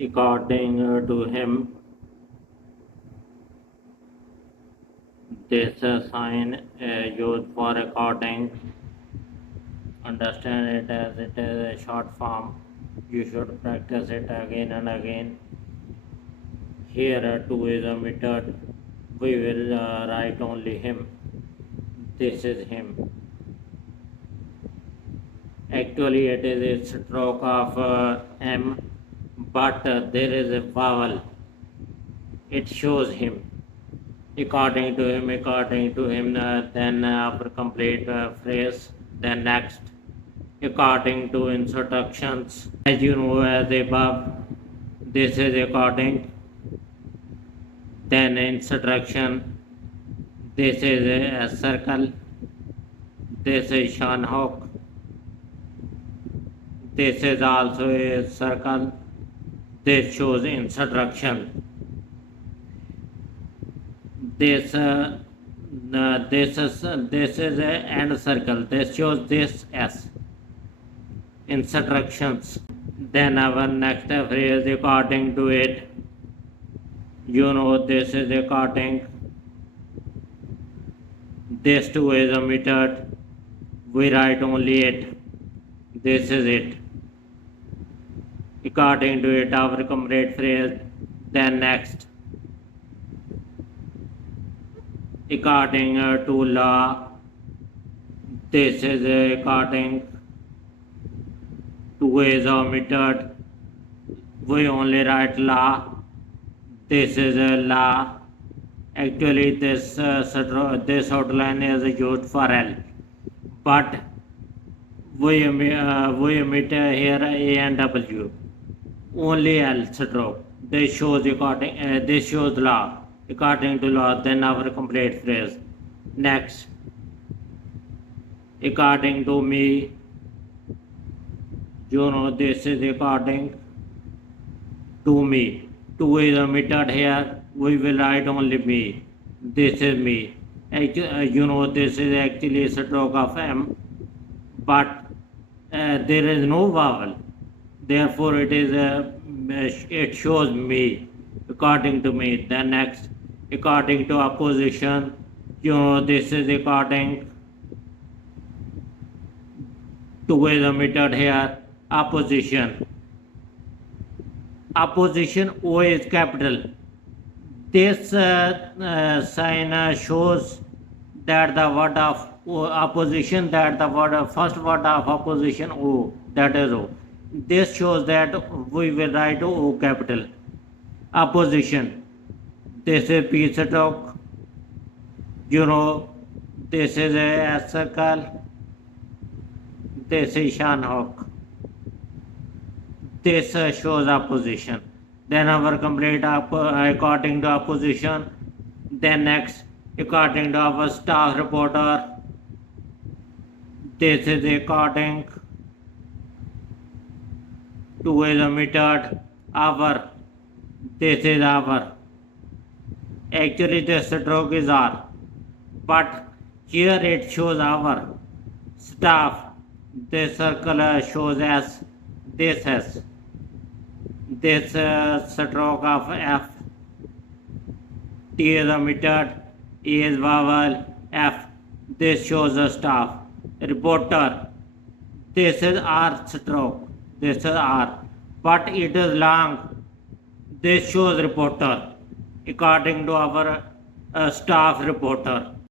According to him, this sign used for according. Understand it as it is a short form. You should practice it again and again. Here, two is omitted. We will write only him. This is him. Actually, it is a stroke of M, but there is a vowel. It shows him. According to him, then after complete phrase, then next. According to instructions, as you know, as above, this is according, then instruction, this is a circle, this is Shanhok, this is also a circle, this shows instruction. This is a end circle. This shows this as instructions. Then our next phrase according to it. You know this is according. This too is omitted. We write only it. This is it. According to it, our complete phrase. Then next. According to law, this is according to is omitted. We only write law. This is a law. Actually, this outline is used for L, but we omit here A and W. Only L stroke. This shows according. This shows law. According to law, then our complete phrase. Next, according to me, you know this is according to me. To is omitted here. We will write only me. This is me. You know this is actually a stroke of M, but there is no vowel. Therefore, it shows me. According to me. Then next. According to opposition, you know this is according to is omitted here. Opposition. Opposition, O is capital. This sign shows that the word of opposition, that the first word of opposition O, that is O. This shows that we will write O capital. Opposition. This is P stroke. You know, this is a circle. This is Shanhok. This shows opposition. Then our complete according to opposition. Then next, according to our staff reporter. This is according to is omitted. Our. This is our. Actually, the stroke is R, but here it shows our staff. This circle shows S. This S. This stroke of F. T is omitted. E is vowel. F. This shows a staff. Reporter. This is R stroke. This is R, but it is long. This shows reporter. According to our staff reporter.